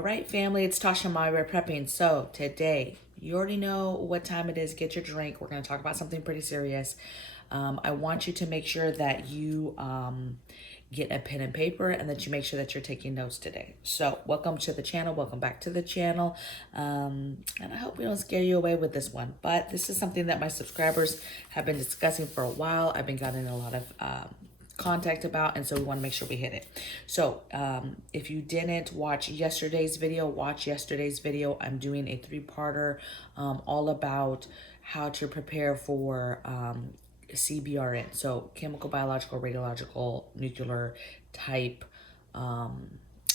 All right, family, it's Tasha MAMABEAR Prepping. So today, you already know what time it is. Get your drink. We're going to talk about something pretty serious. I want you to make sure that you get a pen and paper and that you make sure that you're taking notes today. So welcome to the channel. Welcome back to the channel. And I hope we don't scare you away with this one. But this is something that my subscribers have been discussing for a while. I've been getting a lot of contact about, and so we want to make sure we hit it. So if you didn't watch yesterday's video, watch yesterday's video. I'm doing a three-parter all about how to prepare for CBRN, so chemical, biological, radiological, nuclear type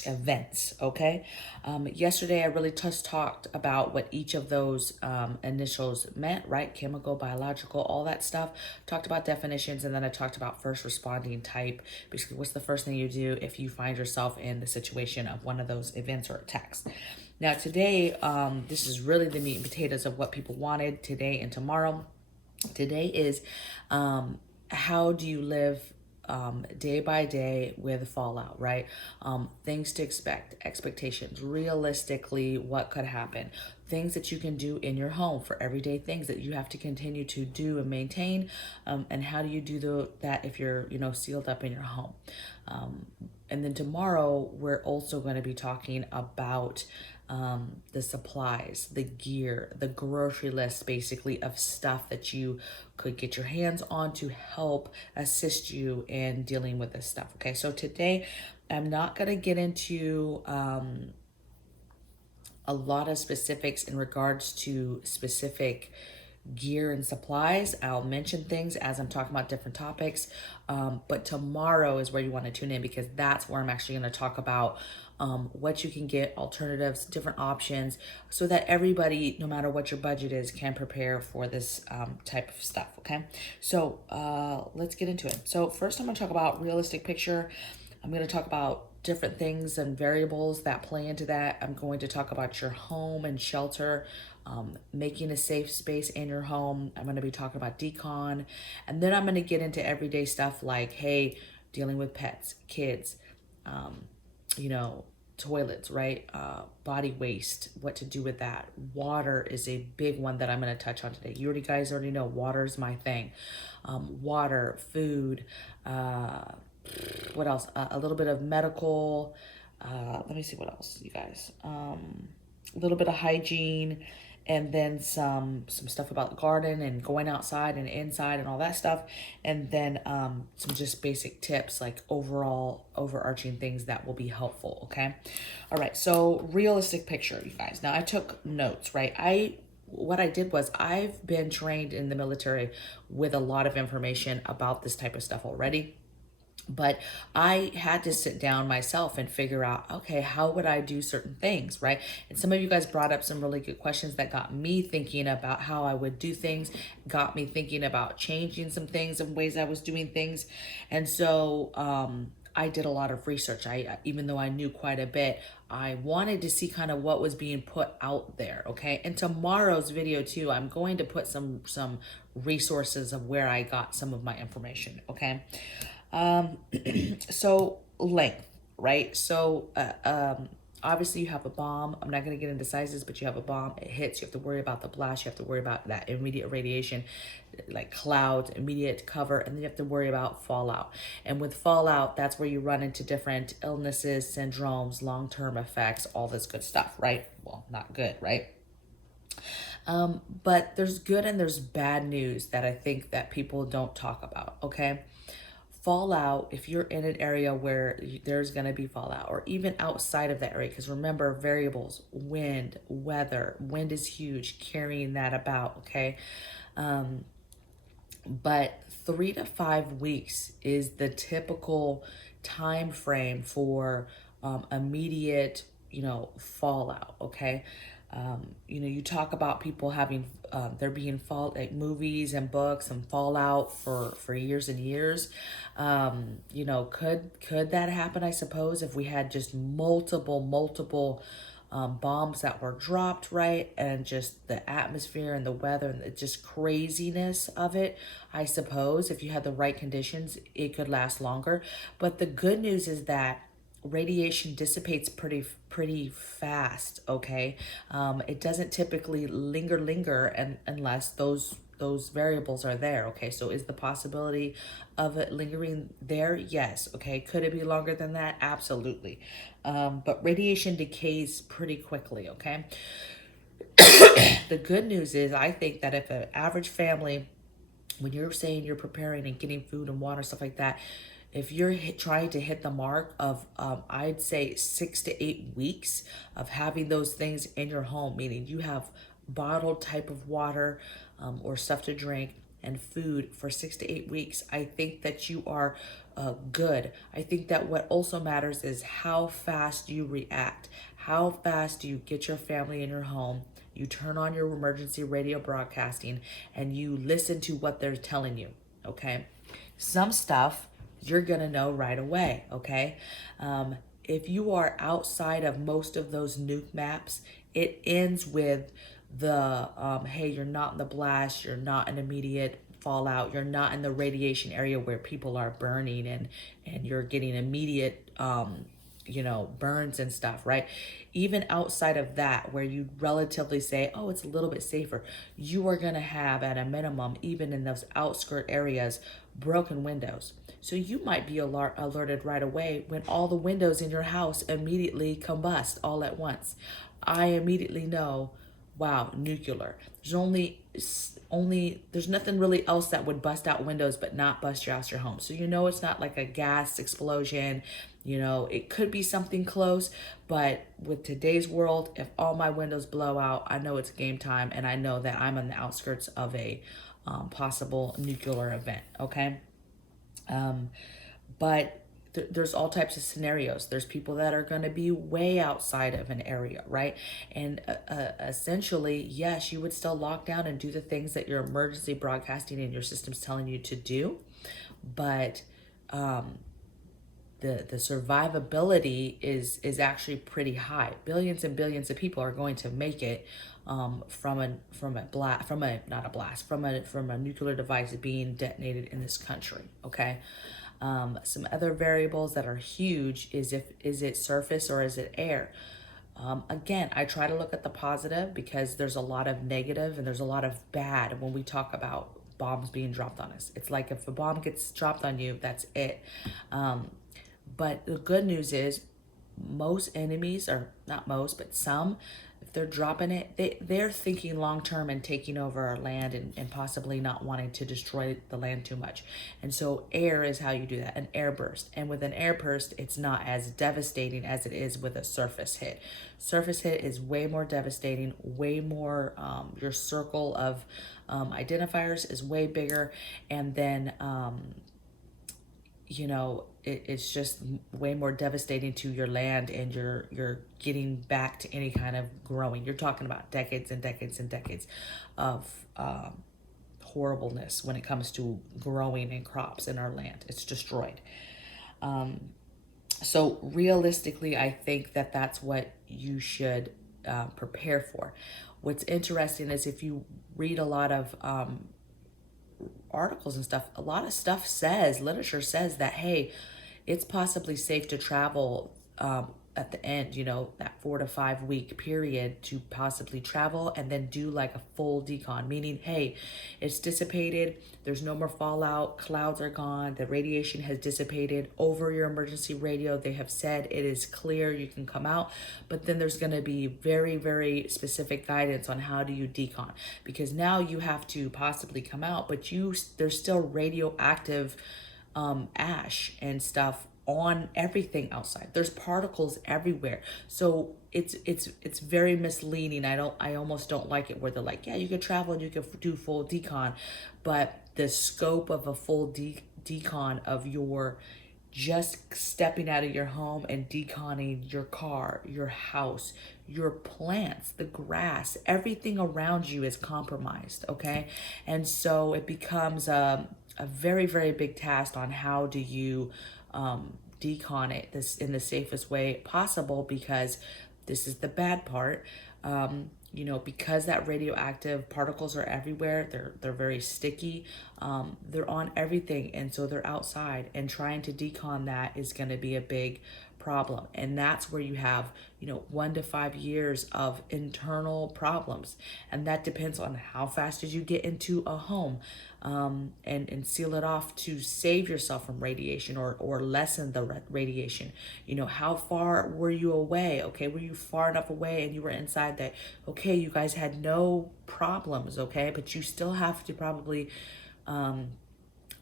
events. Okay. Yesterday I really just talked about what each of those initials meant, right? Chemical, biological, all that stuff. Talked about definitions, and then I talked about first responding type. Basically, what's the first thing you do if you find yourself in the situation of one of those events or attacks. Now today, this is really the meat and potatoes of what people wanted today and tomorrow. Today is how do you live day by day with fallout, right? Things to expect, expectations, realistically, what could happen, things that you can do in your home for everyday things that you have to continue to do and maintain, and how do you do that if you're, sealed up in your home. And then tomorrow, we're also going to be talking about the supplies, the gear, the grocery list, basically, of stuff that you could get your hands on to help assist you in dealing with this stuff. Okay, so today I'm not going to get into a lot of specifics in regards to specific gear and supplies. I'll mention things as I'm talking about different topics, but tomorrow is where you want to tune in, because that's where I'm actually going to talk about what you can get, alternatives, different options, so that everybody, no matter what your budget is, can prepare for this type of stuff. Okay, so let's get into it. So first, I'm going to talk about realistic picture. I'm going to talk about different things and variables that play into that. I'm going to talk about your home and shelter, making a safe space in your home. I'm going to be talking about decon, and then I'm going to get into everyday stuff like, hey, dealing with pets, kids, toilets, right? Body waste, what to do with that. Water is a big one that I'm going to touch on today. You guys already know water is my thing. Water, food, what else? A little bit of medical. Let me see what else, you guys. A little bit of hygiene, and then some stuff about the garden and going outside and inside and all that stuff. And then some just basic tips, like overall overarching things that will be helpful. Okay. All right. So realistic picture, you guys. Now I took notes, right? What I did was, I've been trained in the military with a lot of information about this type of stuff already. But I had to sit down myself and figure out, okay, how would I do certain things, right? And some of you guys brought up some really good questions that got me thinking about how I would do things, got me thinking about changing some things and ways I was doing things. And so I did a lot of research. Even though I knew quite a bit, I wanted to see kind of what was being put out there, okay? In tomorrow's video too, I'm going to put some resources of where I got some of my information, okay? So length, right? So, obviously you have a bomb. I'm not going to get into sizes, but you have a bomb. It hits. You have to worry about the blast. You have to worry about that immediate radiation, like clouds, immediate cover, and then you have to worry about fallout. And with fallout, that's where you run into different illnesses, syndromes, long-term effects, all this good stuff, right? Well, not good, right? But there's good and there's bad news that I think that people don't talk about, okay? Fallout, if you're in an area where there's going to be fallout, or even outside of that area, because remember, variables, wind, weather, wind is huge, carrying that about, okay? But 3 to 5 weeks is the typical time frame for immediate, fallout, okay? You talk about people having, there being like movies and books and fallout for years and years. Could that happen? I suppose if we had just multiple bombs that were dropped, right? And just the atmosphere and the weather and the just craziness of it, I suppose if you had the right conditions, it could last longer. But the good news is that radiation dissipates pretty fast. Okay, it doesn't typically linger and unless those variables are there. Okay, so is the possibility of it lingering there? Yes. Okay, could it be longer than that? Absolutely. But radiation decays pretty quickly. Okay, the good news is I think that if an average family, when you're saying you're preparing and getting food and water, stuff like that, if you're trying to hit the mark of, I'd say 6 to 8 weeks of having those things in your home, meaning you have bottled type of water, or stuff to drink and food for 6 to 8 weeks, I think that you are good. I think that what also matters is how fast you react. How fast do you get your family in your home? You turn on your emergency radio broadcasting and you listen to what they're telling you, okay? Some stuff you're gonna know right away, okay? If you are outside of most of those nuke maps, it ends with the, hey, you're not in the blast, you're not in immediate fallout, you're not in the radiation area where people are burning and you're getting immediate burns and stuff, right? Even outside of that, where you relatively say, oh, it's a little bit safer, you are going to have at a minimum, even in those outskirt areas, broken windows. So you might be alerted right away when all the windows in your house immediately combust all at once. I immediately know, wow, nuclear. There's nothing really else that would bust out windows but not bust your home. So you know it's not like a gas explosion. It could be something close, but with today's world, if all my windows blow out, I know it's game time, and I know that I'm on the outskirts of a possible nuclear event. Okay. But there's all types of scenarios. There's people that are going to be way outside of an area, right? And essentially, yes, you would still lock down and do the things that your emergency broadcasting and your system's telling you to do, but the survivability is actually pretty high. Billions and billions of people are going to make it from a nuclear device being detonated in this country. Okay. Some other variables that are huge is it surface or is it air? Again, I try to look at the positive because there's a lot of negative and there's a lot of bad when we talk about bombs being dropped on us. It's like if a bomb gets dropped on you, that's it. But the good news is most enemies, or not most, but some, if they're dropping it, they're thinking long term and taking over our land and possibly not wanting to destroy the land too much. And so air is how you do that, an air burst. And with an air burst, it's not as devastating as it is with a surface hit. Surface hit is way more devastating, way more, your circle of identifiers is way bigger. And then, it's just way more devastating to your land, and you're getting back to any kind of growing. You're talking about decades and decades and decades of horribleness when it comes to growing and crops in our land. It's destroyed. So realistically, I think that that's what you should prepare for. What's interesting is if you read a lot of articles and stuff, a lot of stuff literature says that, hey, it's possibly safe to travel at the end, that 4 to 5 week period, to possibly travel and then do like a full decon, meaning, hey, it's dissipated, there's no more fallout, clouds are gone, the radiation has dissipated. Over your emergency radio, they have said it is clear, you can come out, but then there's going to be very, very specific guidance on how do you decon, because now you have to possibly come out, but there's still radioactive ash and stuff on everything outside. There's particles everywhere. So it's very misleading. I almost don't like it where they're like, yeah, you could travel and you could do full decon, but the scope of a full decon of your just stepping out of your home and deconning your car, your house, your plants, the grass, everything around you is compromised, okay? And so it becomes a very, very big task on how do you decon it this in the safest way possible, because this is the bad part. Because that radioactive particles are everywhere, they're very sticky, they're on everything, and so they're outside, and trying to decon that is going to be a big problem. And that's where you have, 1 to 5 years of internal problems. And that depends on how fast did you get into a home, and seal it off to save yourself from radiation, or lessen the radiation. How far were you away? Okay, were you far enough away and you were inside that, okay, you guys had no problems, okay, but you still have to probably,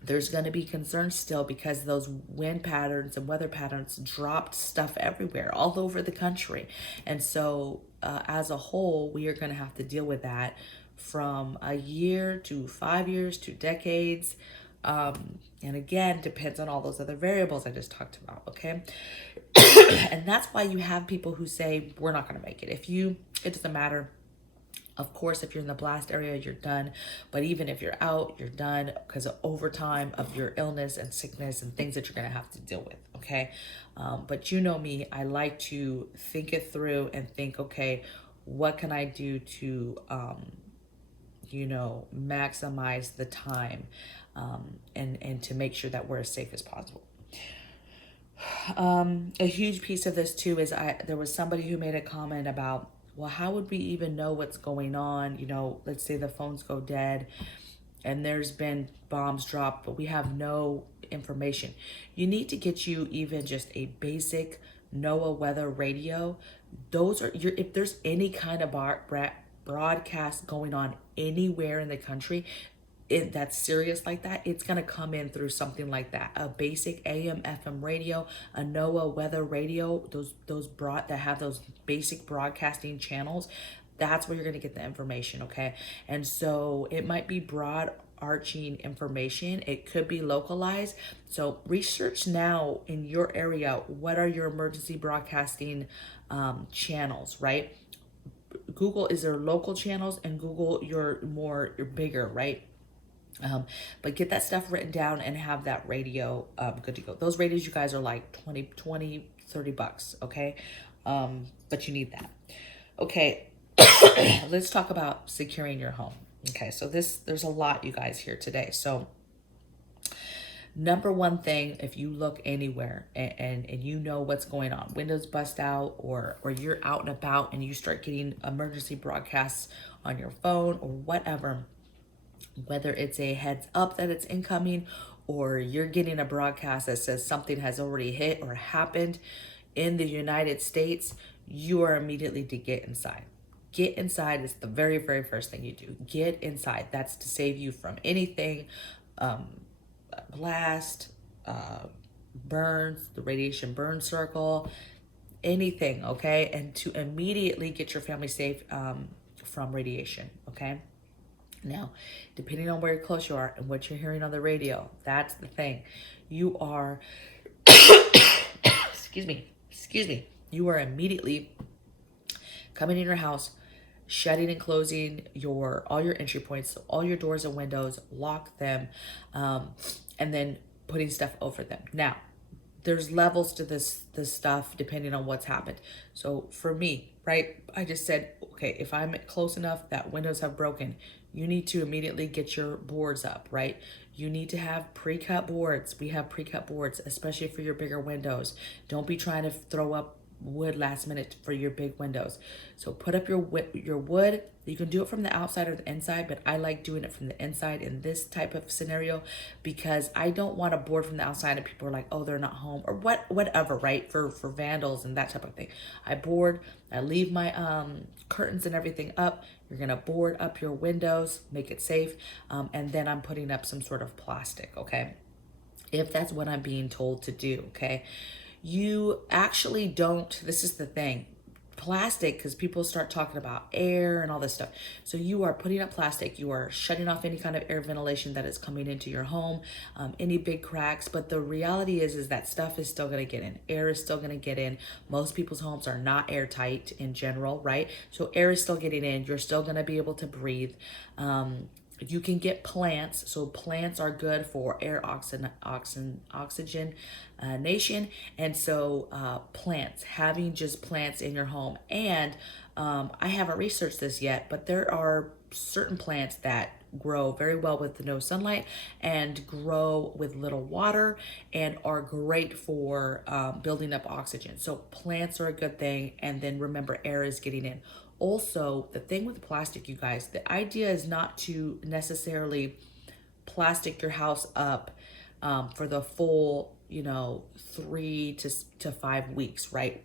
there's going to be concerns still, because those wind patterns and weather patterns dropped stuff everywhere, all over the country. And so as a whole, we are going to have to deal with that from a year to 5 years to decades. And again, depends on all those other variables I just talked about, okay? And that's why you have people who say, we're not going to make it. It doesn't matter. Of course, if you're in the blast area, you're done. But even if you're out, you're done, because of overtime of your illness and sickness and things that you're going to have to deal with, okay? But you know me, I like to think it through and think, okay, what can I do to, maximize the time, and to make sure that we're as safe as possible. A huge piece of this too is there was somebody who made a comment about, well, how would we even know what's going on? Let's say the phones go dead and there's been bombs dropped, but we have no information. You need to get you even just a basic NOAA weather radio. If there's any kind of broadcast going on anywhere in the country, that's serious like that, it's going to come in through something like that. A basic AM FM radio, a NOAA weather radio, those that have those basic broadcasting channels, that's where you're going to get the information, okay? And so it might be broad arching information, it could be localized. So research now in your area, what are your emergency broadcasting channels, right? Google is there local channels, and Google your bigger, right? But get that stuff written down and have that radio good to go. Those radios, you guys, are like 20, 30 bucks, okay? But you need that. Okay, let's talk about securing your home. Okay, so there's a lot, you guys, here today. So number one thing, if you look anywhere and you know what's going on, windows bust out, or you're out and about and you start getting emergency broadcasts on your phone or whatever, whether it's a heads up that it's incoming, or you're getting a broadcast that says something has already hit or happened in the United States, you are immediately to get inside. Get inside is the very, very first thing you do. Get inside. That's to save you from anything, blast, burns, the radiation burn circle, anything, okay? And to immediately get your family safe from radiation, okay? Now, depending on where close you are and what you're hearing on the radio, that's the thing. You are, excuse me, you are immediately coming in your house, shutting and closing all your entry points, all your doors and windows, lock them, and then putting stuff over them. Now, there's levels to this stuff depending on what's happened. So for me, right, I just said, okay, if I'm close enough that windows have broken, you need to immediately get your boards up, right? You need to have pre-cut boards. We have pre-cut boards, especially for your bigger windows. Don't be trying to throw up wood last minute for your big windows. So put up your wood. You can do it from the outside or the inside, but I like doing it from the inside in this type of scenario, because I don't want a board from the outside and people are like, oh, they're not home, or whatever, right? For vandals and that type of thing. I leave my curtains and everything up. You're gonna board up your windows, make it safe, and then I'm putting up some sort of plastic, okay? If that's what I'm being told to do, okay? You actually don't, this is the thing, plastic, because people start talking about air and all this stuff. So you are putting up plastic, you are shutting off any kind of air ventilation that is coming into your home, any big cracks. But the reality is that stuff is still going to get in. Air is still going to get in. Most people's homes are not airtight in general, right? So air is still getting in. You're still going to be able to breathe. You can get plants. So plants are good for air oxygenation. And so plants, having just plants in your home. And I haven't researched this yet, but there are certain plants that grow very well with no sunlight and grow with little water and are great for building up oxygen. So plants are a good thing. And then remember, air is getting in. Also, the thing with plastic, you guys, the idea is not to necessarily plastic your house up for the full, 3 to 5 weeks, right?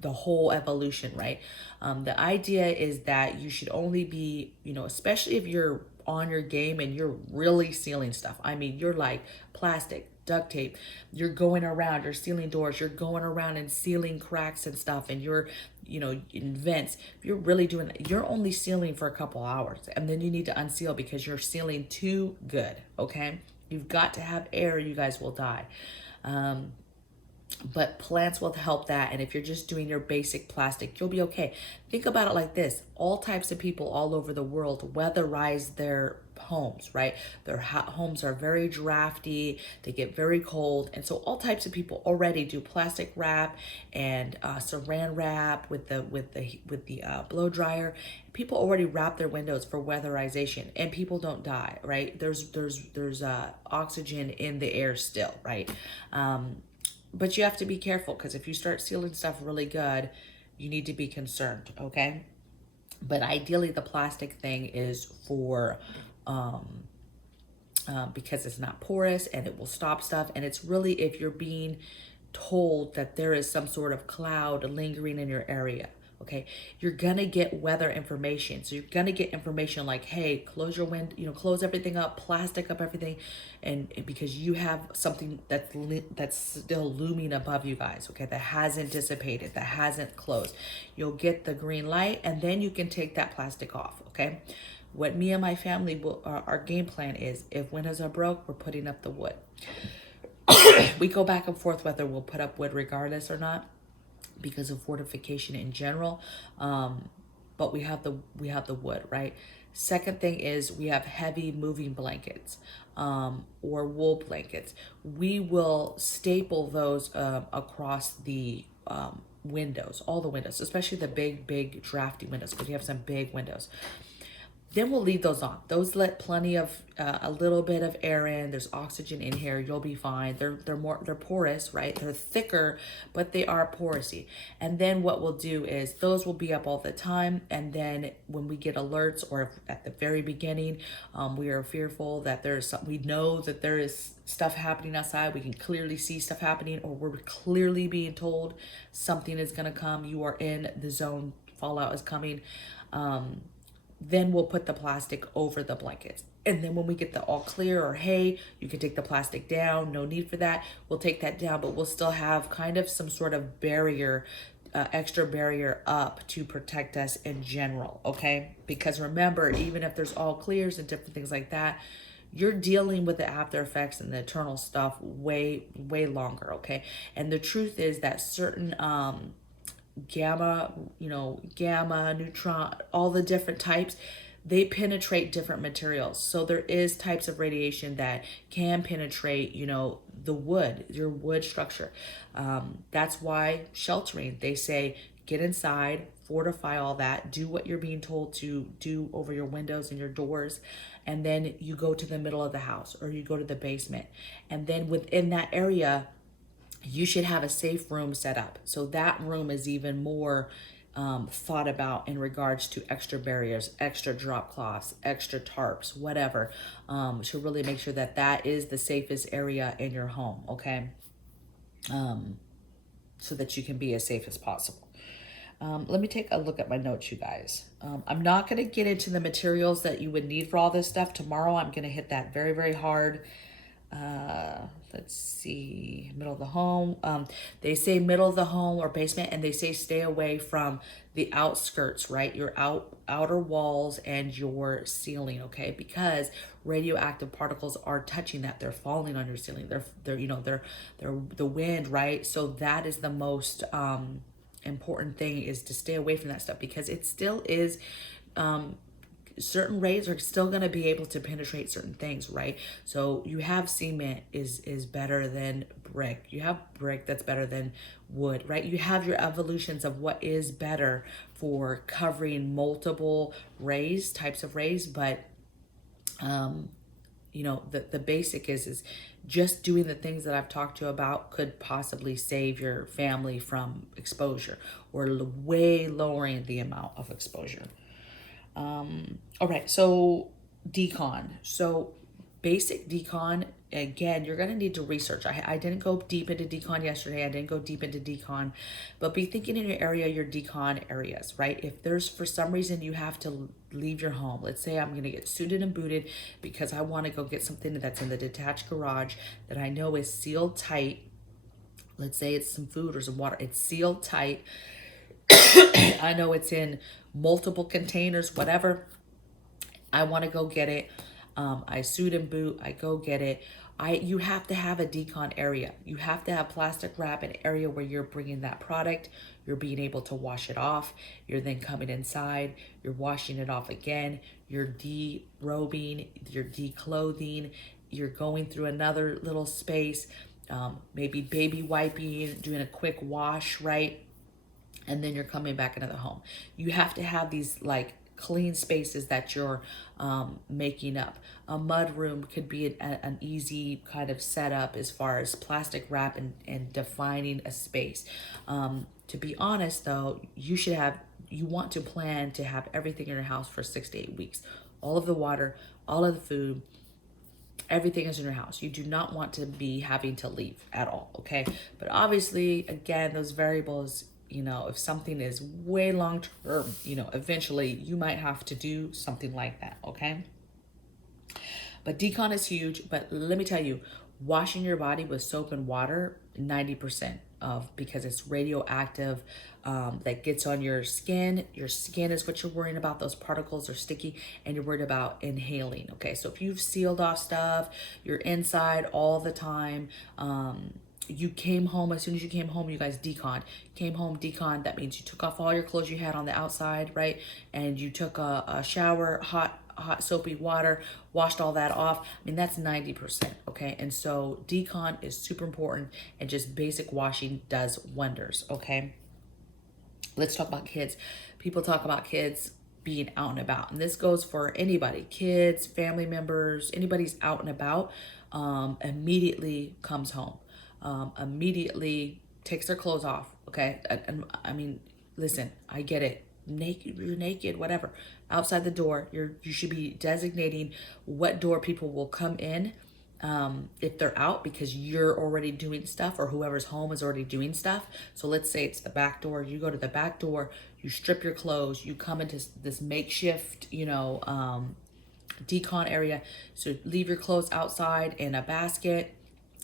The whole evolution, right? The idea is that you should only be, especially if you're on your game and you're really sealing stuff. I mean, you're like plastic, duct tape, you're going around, you're sealing doors, you're going around and sealing cracks and stuff, and you're, in vents. If you're really doing that, you're only sealing for a couple hours, and then you need to unseal because you're sealing too good, okay? You've got to have air, you guys will die. But plants will help that. And if you're just doing your basic plastic, you'll be okay. Think about it like this. All types of people all over the world weatherize their homes, right? Their homes are very drafty. They get very cold. And so all types of people already do plastic wrap and saran wrap with the blow dryer. People already wrap their windows for weatherization, and people don't die, right? There's oxygen in the air still, right? But you have to be careful, because if you start sealing stuff really good, you need to be concerned, okay? But ideally, the plastic thing is for, because it's not porous and it will stop stuff. And it's really if you're being told that there is some sort of cloud lingering in your area. Okay, you're gonna get weather information. So you're gonna get information like, hey, close your window, close everything up, plastic up everything, and because you have something that's still looming above you guys, okay, that hasn't dissipated, that hasn't closed. You'll get the green light, and then you can take that plastic off, okay? What me and my family will, our game plan is, if windows are broke, we're putting up the wood. We go back and forth whether we'll put up wood regardless or not, because of fortification in general, but we have the wood, right? Second thing is we have heavy moving blankets, or wool blankets. We will staple those across the windows, all the windows, especially the big drafty windows, because you have some big windows. Then we'll leave those on. Those let plenty of, a little bit of air in. There's oxygen in here. You'll be fine. They're porous, right? They're thicker, but they are porousy. And then what we'll do is those will be up all the time. And then when we get alerts, or if at the very beginning, we are fearful that we know that there is stuff happening outside. We can clearly see stuff happening, or we're clearly being told something is gonna come. You are in the zone. Fallout is coming. Then we'll put the plastic over the blankets. And then when we get the all clear, or hey, you can take the plastic down, no need for that, we'll take that down, but we'll still have kind of some sort of barrier, extra barrier up to protect us in general, okay? Because remember, even if there's all clears and different things like that, you're dealing with the after effects and the eternal stuff way longer, okay? And the truth is that certain gamma, neutron, all the different types, they penetrate different materials. So there is types of radiation that can penetrate, the wood, your wood structure. That's why sheltering, they say, get inside, fortify all that, do what you're being told to do over your windows and your doors. And then you go to the middle of the house, or you go to the basement. And then within that area, you should have a safe room set up. So that room is even more thought about in regards to extra barriers, extra drop cloths, extra tarps, whatever, to really make sure that that is the safest area in your home, okay? So that you can be as safe as possible. Let me take a look at my notes, you guys. I'm not going to get into the materials that you would need for all this stuff. Tomorrow, I'm going to hit that very hard. Let's see, middle of the home. They say middle of the home or basement, and they say stay away from the outskirts, right? Your outer walls and your ceiling, okay? Because radioactive particles are touching that. They're falling on your ceiling. They're the wind, right? So that is the most important thing, is to stay away from that stuff, because it still is certain rays are still going to be able to penetrate certain things, right? So you have cement is better than brick. You have brick that's better than wood, right? You have your evolutions of what is better for covering multiple types of rays, but You know, the basic is just doing the things that I've talked to you about could possibly save your family from exposure, or way lowering the amount of exposure. All right, so decon. So basic decon, again, you're going to need to research. I didn't go deep into decon yesterday. I didn't go deep into decon, but be thinking in your area, your decon areas, right? If there's, for some reason, you have to leave your home. Let's say I'm going to get suited and booted because I want to go get something that's in the detached garage that I know is sealed tight. Let's say it's some food or some water. It's sealed tight. I know it's in multiple containers, whatever. I want to go get it. I suit and boot. I go get it. You have to have a decon area. You have to have plastic wrap, an area where you're bringing that product. You're being able to wash it off. You're then coming inside. You're washing it off again. You're derobing. You're declothing. You're going through another little space. Maybe baby wiping, doing a quick wash, right? And then you're coming back into the home. You have to have these like clean spaces that you're making up. A mud room could be an easy kind of setup as far as plastic wrap and defining a space. To be honest though, you want to plan to have everything in your house for 6 to 8 weeks. All of the water, all of the food, everything is in your house. You do not want to be having to leave at all, okay? But obviously, again, those variables, you know, if something is way long term, you know, eventually you might have to do something like that, okay? But decon is huge. But let me tell you, washing your body with soap and water, 90% of, because it's radioactive, that gets on your skin. Your skin is what you're worrying about. Those particles are sticky and you're worried about inhaling. Okay, so if you've sealed off stuff, you're inside all the time, you came home, as soon as you came home, you guys deconned. Came home, deconned, that means you took off all your clothes you had on the outside, right? And you took a shower, hot soapy water, washed all that off. I mean, that's 90%, okay? And so decon is super important, and just basic washing does wonders, okay? Let's talk about kids. People talk about kids being out and about, and this goes for anybody, kids, family members, anybody's out and about, immediately comes home, immediately takes their clothes off, okay? And I mean, listen, I get it. Naked, you're naked, whatever. Outside the door, you should be designating what door people will come in, if they're out, because you're already doing stuff, or whoever's home is already doing stuff. So let's say it's the back door. You go to the back door, you strip your clothes, you come into this makeshift, you know, decon area. So leave your clothes outside in a basket,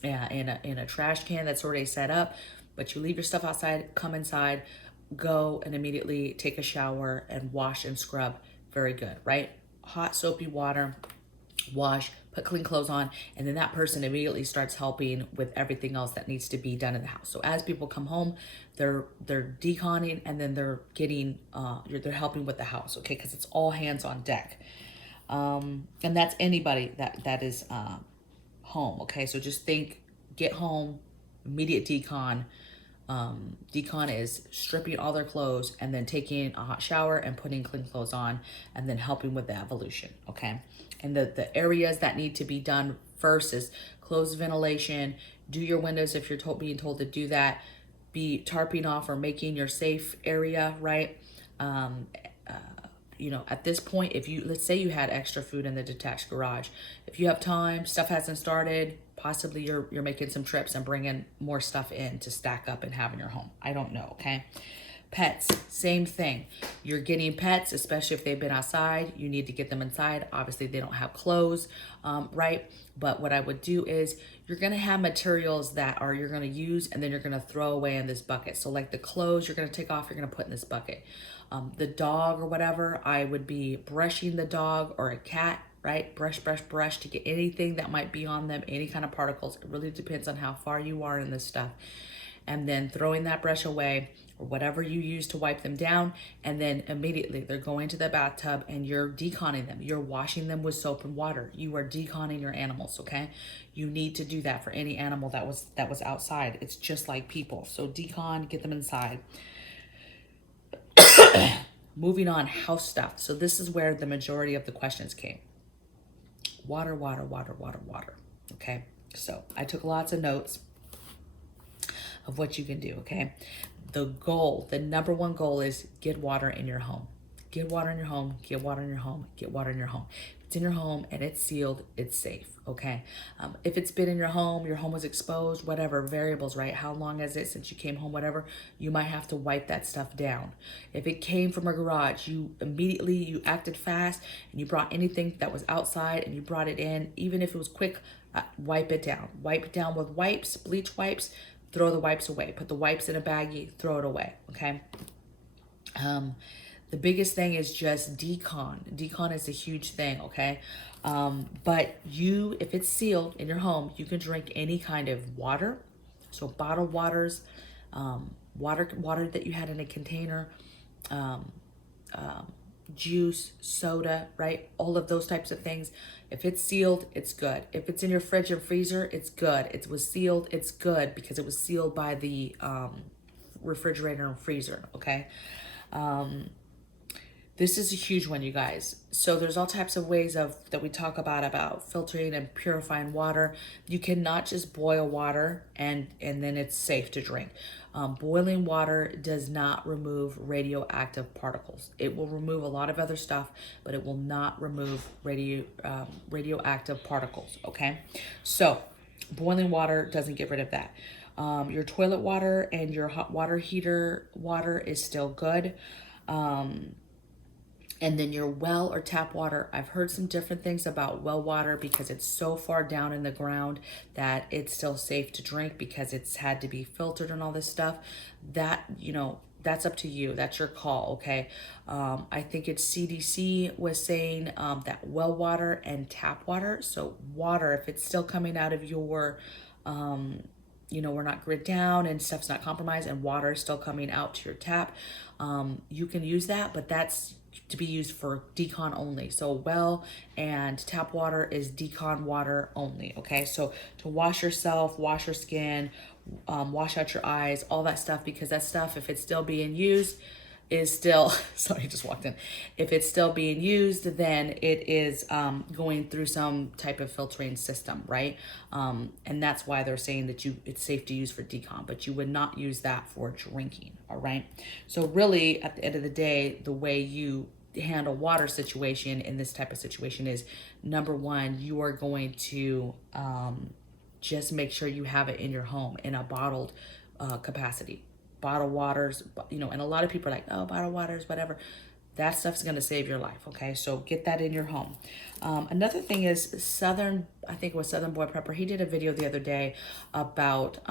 in a trash can that's already set up, but you leave your stuff outside, come inside, go and immediately take a shower and wash and scrub. Very good, right? Hot soapy water, wash, put clean clothes on, and then that person immediately starts helping with everything else that needs to be done in the house. So as people come home, they're deconning, and then they're getting they're helping with the house, okay? Because it's all hands on deck. And that's anybody that is home, okay? So just think, get home, immediate decon. Decon is stripping all their clothes and then taking a hot shower and putting clean clothes on, and then helping with the evolution, okay? And the areas that need to be done first is close ventilation, do your windows if you're being told to do that, be tarping off or making your safe area, right? You know, at this point, if you, let's say you had extra food in the detached garage, if you have time, stuff hasn't started, possibly you're making some trips and bringing more stuff in to stack up and have in your home. I don't know, okay? Pets, same thing. You're getting pets, especially if they've been outside, you need to get them inside. Obviously, they don't have clothes, right? But what I would do is, you're gonna have materials that you're gonna use, and then you're gonna throw away in this bucket. So like the clothes you're gonna take off, you're gonna put in this bucket. The dog or whatever, I would be brushing the dog, or a cat, right? Brush, brush, brush to get anything that might be on them, any kind of particles. It really depends on how far you are in this stuff. And then throwing that brush away, or whatever you use to wipe them down, and then immediately they're going to the bathtub and you're deconning them. You're washing them with soap and water. You are deconning your animals, okay? You need to do that for any animal that was outside. It's just like people. So decon, get them inside. Moving on, house stuff. So this is where the majority of the questions came. Water, water, water, water, water. Okay. So I took lots of notes of what you can do. Okay. The goal, the number one goal is get water in your home. Get water in your home, get water in your home, get water in your home. If it's in your home and it's sealed, it's safe, okay? If it's been in your home was exposed, whatever, variables, right? How long is it since you came home, whatever, you might have to wipe that stuff down. If it came from a garage, you acted fast and you brought anything that was outside and you brought it in, even if it was quick, wipe it down. Wipe it down with wipes, bleach wipes, throw the wipes away. Put the wipes in a baggie, throw it away, okay? The biggest thing is just decon. Decon is a huge thing, okay? But if it's sealed in your home, you can drink any kind of water. So bottled waters, water that you had in a container, juice, soda, right? All of those types of things. If it's sealed, it's good. If it's in your fridge and freezer, it's good. It was sealed, it's good because it was sealed by the refrigerator and freezer, okay? This is a huge one, you guys. So there's all types of ways that we talk about filtering and purifying water. You cannot just boil water and then it's safe to drink. Boiling water does not remove radioactive particles. It will remove a lot of other stuff, but it will not remove radioactive particles, okay? So boiling water doesn't get rid of that. Your toilet water and your hot water heater water is still good. And then your well or tap water, I've heard some different things about well water because it's so far down in the ground that it's still safe to drink because it's had to be filtered and all this stuff. That, that's up to you. That's your call, okay? I think it's CDC was saying that well water and tap water. So water, if it's still coming out of your, we're not grid down and stuff's not compromised and water is still coming out to your tap, you can use that, but that's to be used for decon only. So well and tap water is decon water only, okay? So to wash yourself, wash your skin, wash out your eyes, all that stuff, because that stuff, if it's still being used, is still, sorry, just walked in. If it's still being used, then it is going through some type of filtering system, right? And that's why they're saying that it's safe to use for decon, but you would not use that for drinking, all right? So really, at the end of the day, the way you handle water situation in this type of situation is, number one, you are going to just make sure you have it in your home in a bottled capacity. Bottled waters, and a lot of people are like, oh, bottled waters, whatever. That stuff's gonna save your life, okay? So get that in your home. Another thing is I think it was Southern Boy Prepper, he did a video the other day about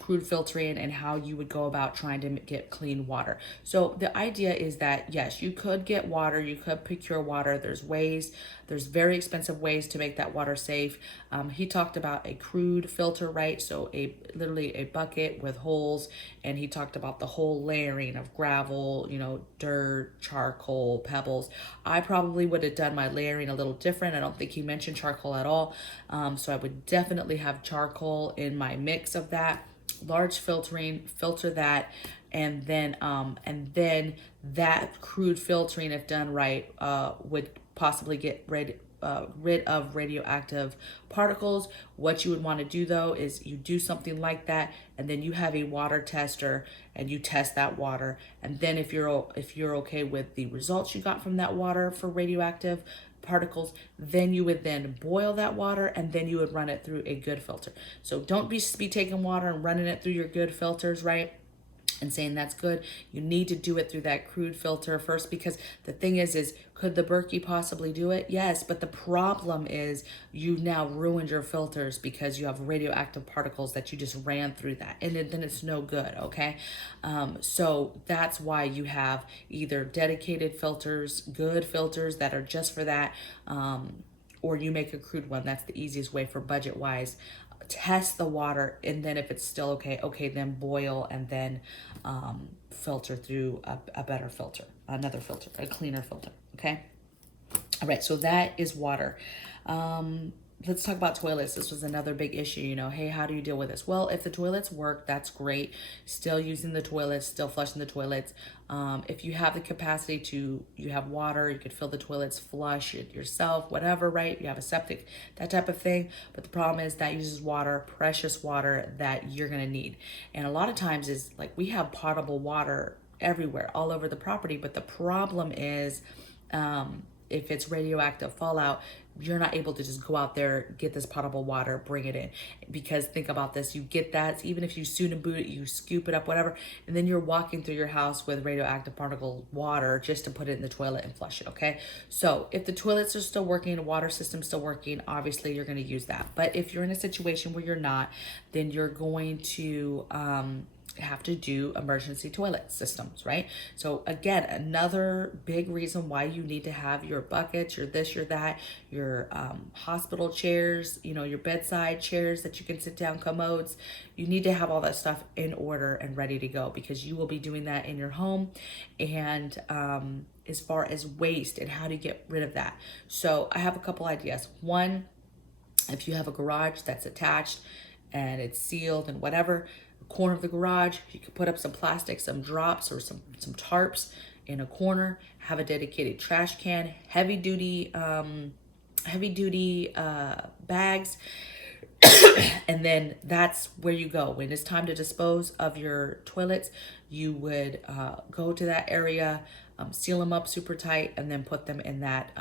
crude filtering and how you would go about trying to get clean water. So the idea is that, yes, you could get water, you could procure water. There's very expensive ways to make that water safe. He talked about a crude filter, right? So literally a bucket with holes, and he talked about the whole layering of gravel, dirt, charcoal, pebbles. I probably would have done my layering a little different. I don't think he mentioned charcoal at all. So I would definitely have charcoal in my mix of that. Large filter that, and then that crude filtering, if done right, would possibly get rid of radioactive particles. What you would want to do though is you do something like that, and then you have a water tester and you test that water, and then if you're okay with the results you got from that water for radioactive particles, then you would then boil that water, and then you would run it through a good filter. So don't be taking water and running it through your good filters, right? And saying that's good. You need to do it through that crude filter first, because the thing is could the Berkey possibly do it? Yes, but the problem is you now ruined your filters because you have radioactive particles that you just ran through that, and then it's no good, okay? So that's why you have either dedicated filters, good filters that are just for that, or you make a crude one. That's the easiest way for budget-wise. Test the water, and then if it's still okay, then boil, and then filter through a better filter, another filter, a cleaner filter, okay? All right, so that is water. let's talk about toilets. This was another big issue, you know. Hey, how do you deal with this? Well, if the toilets work, that's great. Still using the toilets, still flushing the toilets. If you have the capacity to, you have water, you could fill the toilets, flush it yourself, whatever, right? You have a septic, that type of thing. But the problem is that uses water, precious water that you're gonna need. And a lot of times is like we have potable water everywhere, all over the property. But the problem is, if it's radioactive fallout, you're not able to just go out there, get this potable water, bring it in. Because think about this, you get that, even if you soon and boot it, you scoop it up, whatever, and then you're walking through your house with radioactive particle water just to put it in the toilet and flush it, okay? So if the toilets are still working, the water system's still working, obviously you're gonna use that. But if you're in a situation where you're not, then you're going to, have to do emergency toilet systems, right? So again, another big reason why you need to have your buckets, your this, your that, your hospital chairs, you know, your bedside chairs that you can sit down, commodes. You need to have all that stuff in order and ready to go, because you will be doing that in your home. And as far as waste and how to get rid of that, so I have a couple ideas. One, if you have a garage that's attached and it's sealed and whatever, corner of the garage, you could put up some plastic, some drops, or some tarps in a corner. Have a dedicated trash can, heavy duty bags. And then that's where you go when it's time to dispose of your toilets. You would go to that area, seal them up super tight, and then put them in that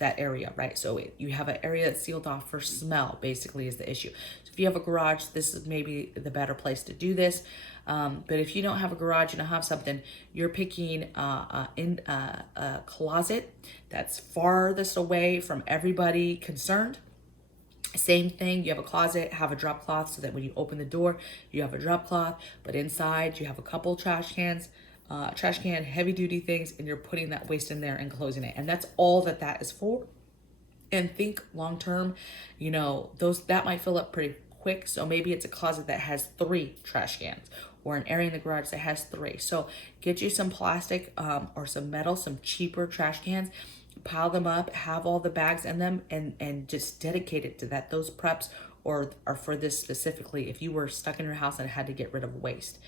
area, right? So you have an area that's sealed off for smell, basically, is the issue. So if you have a garage, this is maybe the better place to do this. But if you don't have a garage, you don't have something, you're picking a closet that's farthest away from everybody concerned. Same thing, you have a closet, have a drop cloth so that when you open the door, you have a drop cloth, but inside you have a couple trash cans, heavy duty things, and you're putting that waste in there and closing it. And that's all that is for. And think long term, you know, that might fill up pretty quick. So maybe it's a closet that has 3 trash cans, or an area in the garage that has 3. So get you some plastic or some metal, some cheaper trash cans, pile them up, have all the bags in them, and just dedicate it to that. Those preps or are for this specifically if you were stuck in your house and had to get rid of waste.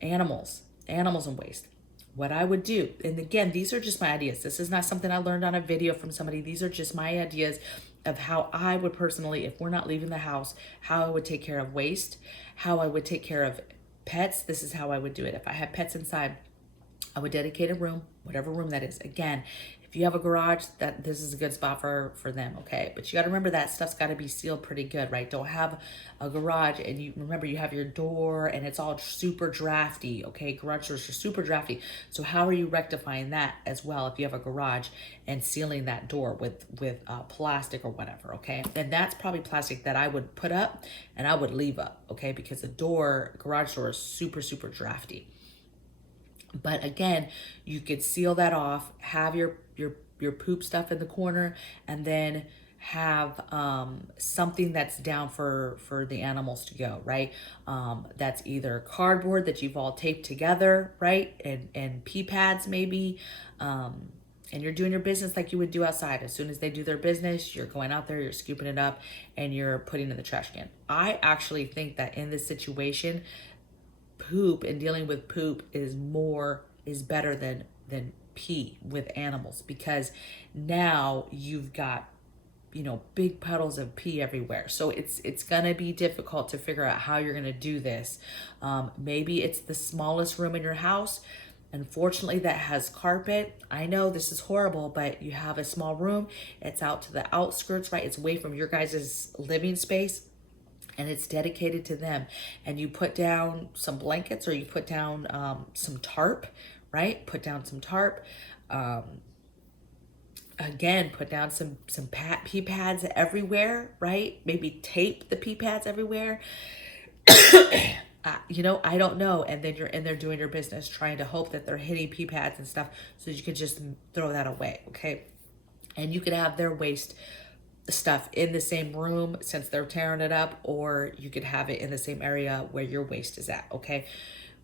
Animals and waste. What I would do, and again, these are just my ideas. This is not something I learned on a video from somebody. These are just my ideas of how I would personally, if we're not leaving the house, how I would take care of waste, how I would take care of pets. This is how I would do it. If I had pets inside, I would dedicate a room, whatever room that is. Again, if you have a garage, this is a good spot for them, okay? But you got to remember that stuff's got to be sealed pretty good, right? Don't have a garage and you have your door and it's all super drafty, okay? Garage doors are super drafty. So how are you rectifying that as well if you have a garage and sealing that door with plastic or whatever, okay? And that's probably plastic that I would put up and I would leave up, okay? Because the garage door is super, super drafty. But again, you could seal that off, have your poop stuff in the corner, and then have something that's down for the animals to go, right? That's either cardboard that you've all taped together, right? And pee pads maybe. And you're doing your business like you would do outside. As soon as they do their business, you're going out there, you're scooping it up, and you're putting it in the trash can. I actually think that in this situation, poop and dealing with poop is better than pee with animals, because now you've got, you know, big puddles of pee everywhere. So it's gonna be difficult to figure out how you're gonna do this. Maybe it's the smallest room in your house, unfortunately, that has carpet. I know this is horrible, but you have a small room, it's out to the outskirts, right? It's away from your guys' living space, and it's dedicated to them. And you put down some blankets, or you put down some tarp, right? Put down some tarp. Again, put down some pee pads everywhere, right? Maybe tape the pee pads everywhere. You know, I don't know. And then you're in there doing your business, trying to hope that they're hitting pee pads and stuff, so you could just throw that away, okay? And you could have their waste stuff in the same room since they're tearing it up, or you could have it in the same area where your waste is at, okay?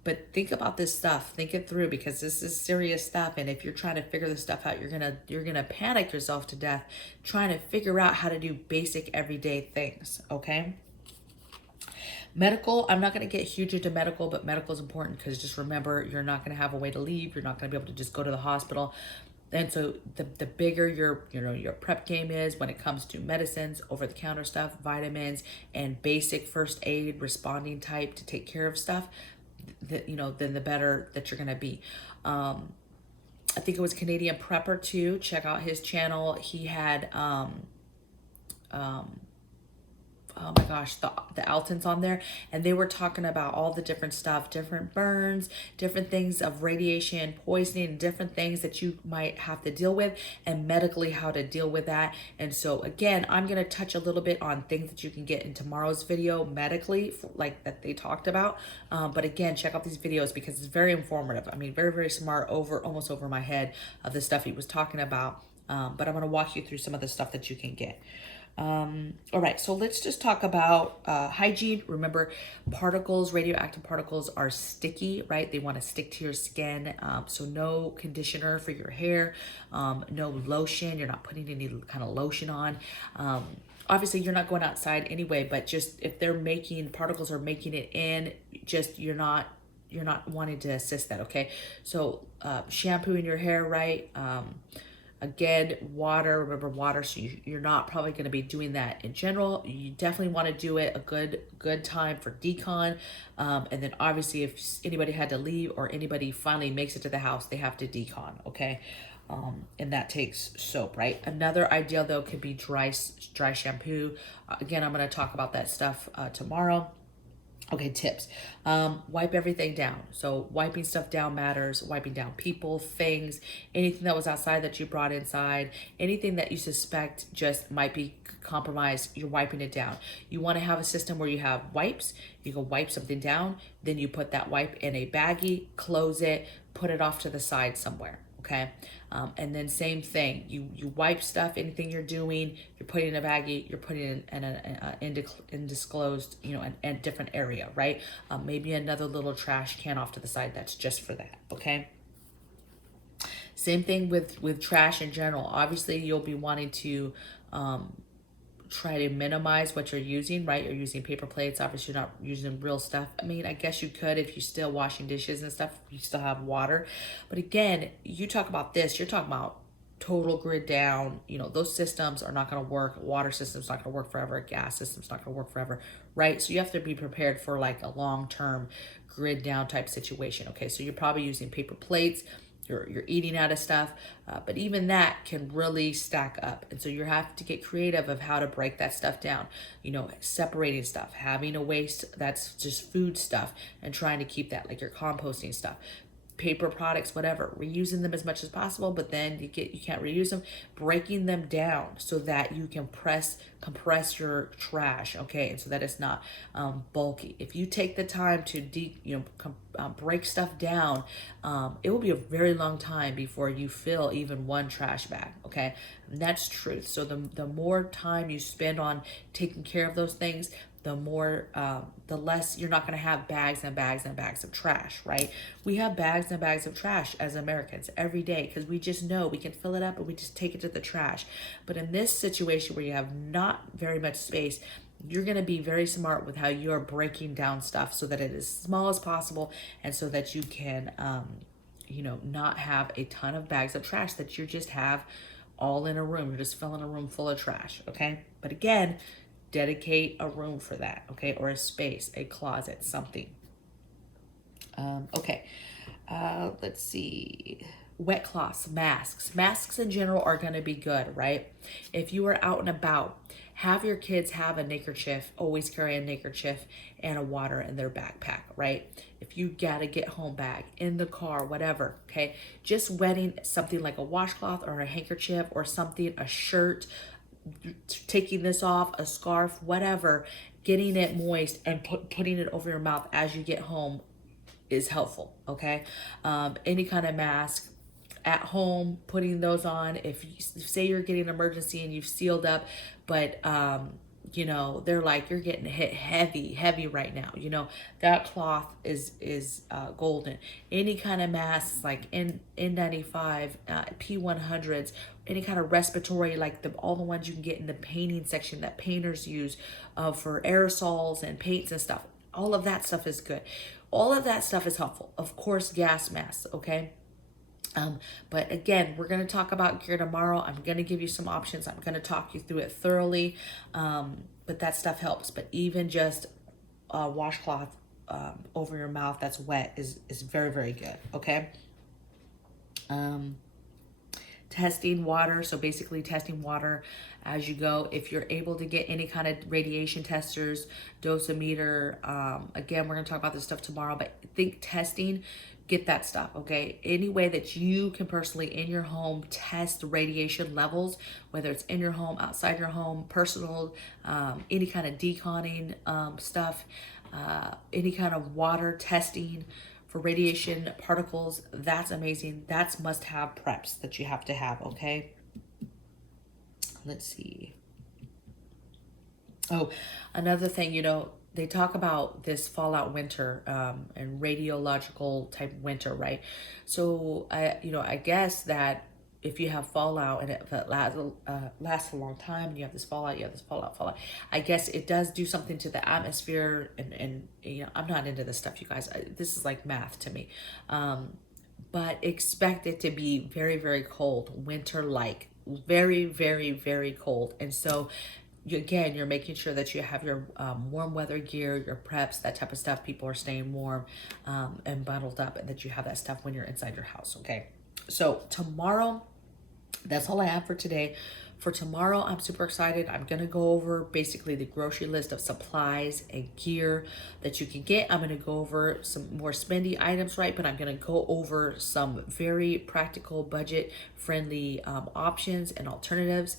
But think about this stuff. Think it through, because this is serious stuff. And if you're trying to figure this stuff out, you're gonna panic yourself to death trying to figure out how to do basic everyday things. Okay. Medical, I'm not going to get huge into medical, but medical is important because just remember, you're not going to have a way to leave. You're not going to be able to just go to the hospital. And so the bigger your prep game is when it comes to medicines, over-the-counter stuff, vitamins, and basic first aid, responding type to take care of stuff, then the better that you're going to be. I think it was Canadian Prepper too. Check out his channel. He had oh my gosh, the Altons on there, and they were talking about all the different stuff, different burns, different things of radiation, poisoning, different things that you might have to deal with, and medically how to deal with that. And so again, I'm going to touch a little bit on things that you can get in tomorrow's video medically, like that they talked about. But again, check out these videos because it's very informative. I mean, very, very smart, almost over my head of the stuff he was talking about. But I'm going to walk you through some of the stuff that you can get. All right, so let's just talk about hygiene. Remember, radioactive particles are sticky, right? They want to stick to your skin. So no conditioner for your hair, no lotion. You're not putting any kind of lotion on. Obviously, you're not going outside anyway, but just if particles are making it in, just you're not wanting to assist that, okay? So shampooing your hair, right? Again, water, remember water, so you're not probably going to be doing that in general. You definitely want to do it a good time for decon. And then obviously if anybody had to leave or anybody finally makes it to the house, they have to decon, okay? And that takes soap, right? Another ideal though could be dry shampoo. Again, I'm going to talk about that stuff tomorrow. Okay, tips. Wipe everything down. So wiping stuff down matters. Wiping down people, things, anything that was outside that you brought inside, anything that you suspect just might be compromised, you're wiping it down. You want to have a system where you have wipes. You can wipe something down, then you put that wipe in a baggie, close it, put it off to the side somewhere. Okay. And then same thing, you wipe stuff, anything you're doing, you're putting in a baggie, you're putting it in an undisclosed, a different area, right? Maybe another little trash can off to the side that's just for that, okay? Same thing with trash in general. Obviously, you'll be wanting to try to minimize what you're using, right? You're using paper plates. Obviously, you're not using real stuff. I mean, I guess you could if you're still washing dishes and stuff. You still have water. But again, you talk about this, you're talking about total grid down. Those systems are not going to work. Water system's not going to work forever. Gas system's not going to work forever, right? So you have to be prepared for like a long-term grid down type situation, okay? So you're probably using paper plates. You're eating out of stuff, but even that can really stack up. And so you have to get creative of how to break that stuff down, separating stuff, having a waste that's just food stuff and trying to keep that, like your composting stuff, paper products, whatever, reusing them as much as possible, but then you can't reuse them, breaking them down so that you can compress your trash, okay, and so that it's not bulky. If you take the time to break stuff down, it will be a very long time before you fill even one trash bag, okay? And that's truth. So the more time you spend on taking care of those things, the less you're not going to have bags and bags and bags of trash, right? We have bags and bags of trash as Americans every day because we just know we can fill it up and we just take it to the trash. But in this situation where you have not very much space, you're going to be very smart with how you're breaking down stuff so that it is small as possible and so that you can, not have a ton of bags of trash that you just have all in a room. You're just filling a room full of trash, okay? But again, dedicate a room for that, okay? Or a space, a closet, something. Okay, let's see. Wet cloths, masks. Masks in general are going to be good, right? If you are out and about, have your kids have a neckerchief, always carry a neckerchief and a water in their backpack, right? If you got to get home bag, in the car, whatever, okay? Just wetting something like a washcloth or a handkerchief or something, a shirt, taking this off, a scarf, whatever, getting it moist and putting it over your mouth as you get home is helpful, okay? Any kind of mask at home, putting those on. If you say you're getting an emergency and you've sealed up, but you know, they're like, you're getting hit heavy right now. You know, that cloth is golden. Any kind of masks like N95, P100s, any kind of respiratory, like all the ones you can get in the painting section that painters use for aerosols and paints and stuff. All of that stuff is good. All of that stuff is helpful. Of course, gas masks, okay? But again, we're going to talk about gear tomorrow. I'm going to give you some options. I'm going to talk you through it thoroughly. But that stuff helps. But even just washcloth over your mouth that's wet is very, very good. Okay. Testing water. So basically testing water as you go. If you're able to get any kind of radiation testers, dosimeter, again, we're going to talk about this stuff tomorrow, but think testing, get that stuff, okay? Any way that you can personally in your home test the radiation levels, whether it's in your home, outside your home, personal, any kind of deconning stuff, any kind of water testing for radiation particles, that's amazing. That's must-have preps that you have to have, okay? Let's see. Oh, another thing, you know, they talk about this fallout winter and radiological type winter, right? So, I guess that if you have fallout and if it lasts a long time, and you have this fallout, fallout, I guess it does do something to the atmosphere. And you know, I'm not into this stuff, you guys. This is like math to me. But expect it to be very, very cold, winter-like, very, very, very cold. And so, again, you're making sure that you have your warm weather gear, your preps, that type of stuff. People are staying warm and bundled up, and that you have that stuff when you're inside your house, okay? So tomorrow, that's all I have for today. For tomorrow, I'm super excited. I'm going to go over basically the grocery list of supplies and gear that you can get. I'm going to go over some more spendy items, right? But I'm going to go over some very practical, budget-friendly options and alternatives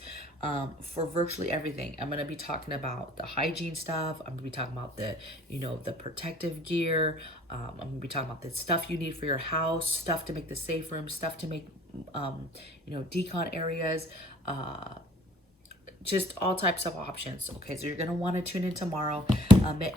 for virtually everything. I'm going to be talking about the hygiene stuff. I'm going to be talking about the, you know, the protective gear. I'm going to be talking about the stuff you need for your house, stuff to make the safe room, stuff to make, you know, decon areas, just all types of options. Okay, so you're going to want to tune in tomorrow.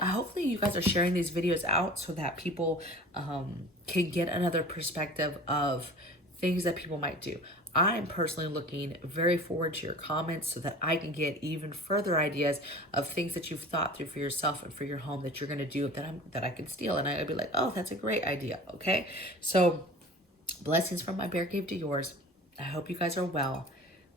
Hopefully you guys are sharing these videos out so that people can get another perspective of things that people might do. I'm personally looking very forward to your comments so that I can get even further ideas of things that you've thought through for yourself and for your home that you're going to do that I can steal. And I'd be like, oh, that's a great idea. Okay, so blessings from my bear cave to yours. I hope you guys are well.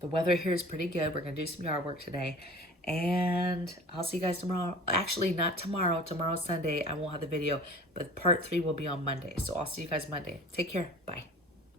The weather here is pretty good. We're going to do some yard work today. And I'll see you guys tomorrow. Actually, not tomorrow. Tomorrow's Sunday. I won't have the video. But part 3 will be on Monday. So I'll see you guys Monday. Take care. Bye.